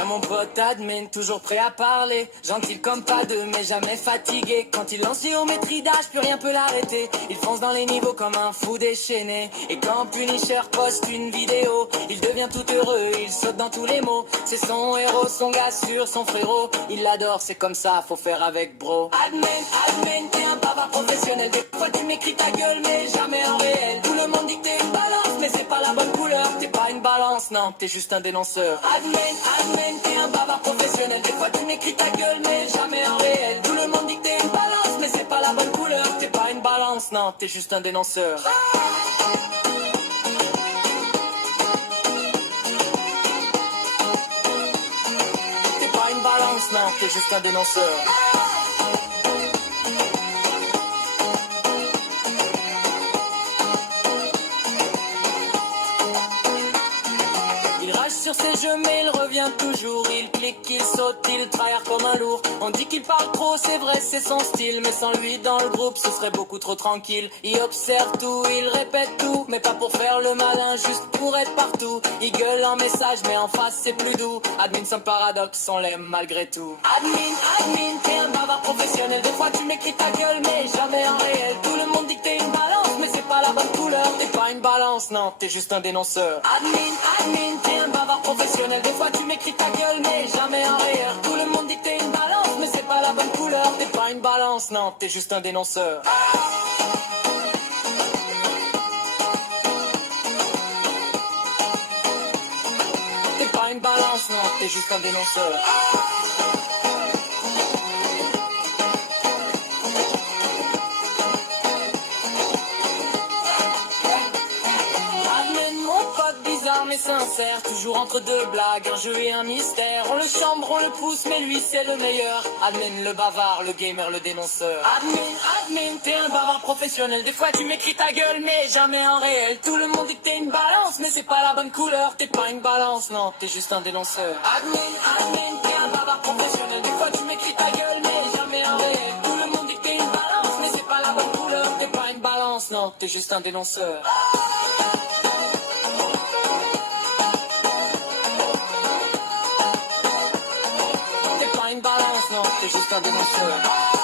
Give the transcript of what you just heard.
Y'a mon pote admin, toujours prêt à parler. Gentil comme pas deux, mais jamais fatigué. Quand il lance géométrie d'âge, plus rien peut l'arrêter. Il fonce dans les niveaux comme un fou déchaîné. Et quand Punisher poste une vidéo, il devient tout heureux, il saute dans tous les mots. C'est son héros, son gars sûr, son frérot. Il l'adore, c'est comme ça, faut faire avec bro. Admin, t'es un bavard professionnel. Des fois tu m'écris ta gueule, mais jamais en réel. Tout le monde dit que t'es une balance, mais c'est pas la bonne couleur. T'es pas une balance, non, t'es juste un dénonceur. Admin, t'es un bavard professionnel. Des fois tu m'écris ta gueule, mais jamais en réel. Tout le monde dit que t'es une balance, mais c'est pas la bonne couleur. T'es pas une balance, non, t'es juste un dénonceur. T'es pas une balance, non, t'es juste un dénonceur. Sur ses jeux mais il revient toujours. Il clique, il saute, il tryhard comme un lourd. On dit qu'il parle trop, c'est vrai, c'est son style. Mais sans lui dans le groupe, ce serait beaucoup trop tranquille. Il observe tout, il répète tout. Mais pas pour faire le malin, juste pour être partout. Il gueule en message, mais en face c'est plus doux. Admin sans paradoxe, on l'aime malgré tout. Admin, t'es un bavard professionnel. Des fois tu m'écris ta gueule, mais jamais en réel. Tout le monde dit que t'es une balance, mais c'est pas la bonne couleur. T'es pas une balance, non, t'es juste un dénonceur. Admin, t'es un bavard professionnel. Des fois tu m'écris ta gueule, mais jamais en réel. Tout le monde dit que t'es une balance, mais c'est pas la bonne couleur. T'es pas une balance, non, t'es juste un dénonceur. T'es pas une balance, non, t'es juste un dénonceur. Mais sincère, toujours entre deux blagues, un jeu et un mystère. On le chambre, on le pousse, mais lui c'est le meilleur. Admin le bavard, le gamer, le dénonceur. Admin, t'es un bavard professionnel. Des fois tu m'écris ta gueule, mais jamais en réel. Tout le monde dit que t'es une balance, mais c'est pas la bonne couleur. T'es pas une balance, non, t'es juste un dénonceur. Admin, t'es un bavard professionnel. Des fois tu m'écris ta gueule, mais jamais en réel. Tout le monde dit que t'es une balance, mais c'est pas la bonne couleur. T'es pas une balance, non, t'es juste un dénonceur. T'es juste un dénonceur.